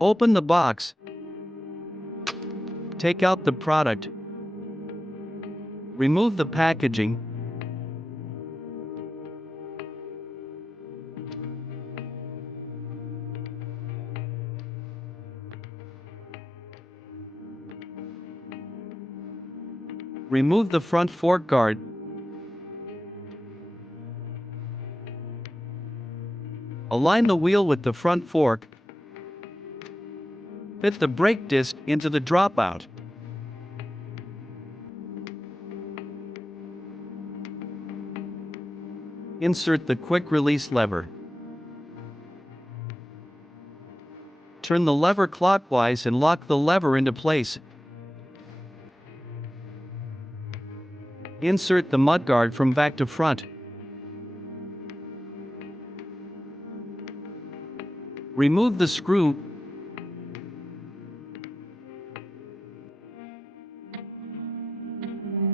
Open the box. Take out the product. Remove the packaging. Remove the front fork guard. Align the wheel with the front fork. Fit the brake disc into the dropout. Insert the quick release lever. Turn the lever clockwise and lock the lever into place. Insert the mudguard from back to front. Remove the screw.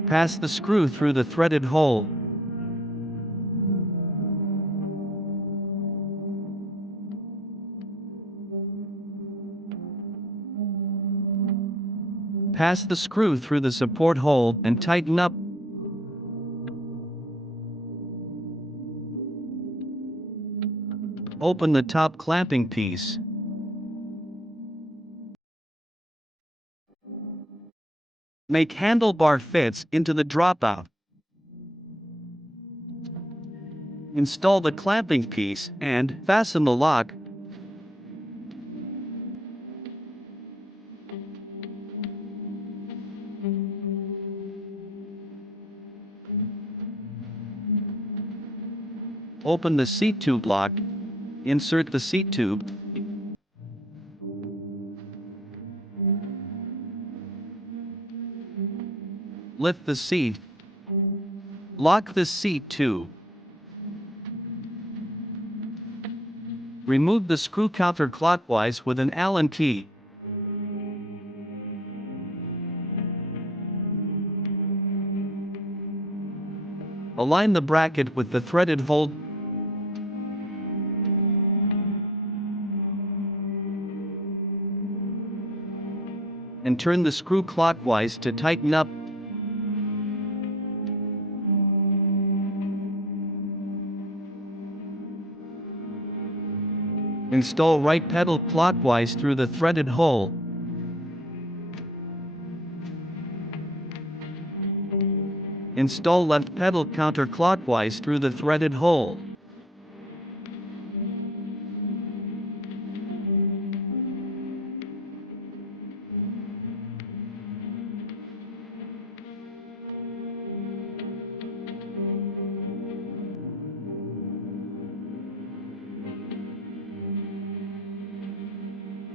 Pass the screw through the threaded hole. Pass the screw through the support hole and tighten up. Open the top clamping piece. Make handlebar fits into the dropout. Install the clamping piece and fasten the lock. Open the seat tube lock. Insert the seat tube. Lift the seat. Lock the seat too. Remove the screw counterclockwise with an Allen key. Align the bracket with the threaded hole. And turn the screw clockwise to tighten up. Install right pedal clockwise through the threaded hole. Install left pedal counterclockwise through the threaded hole.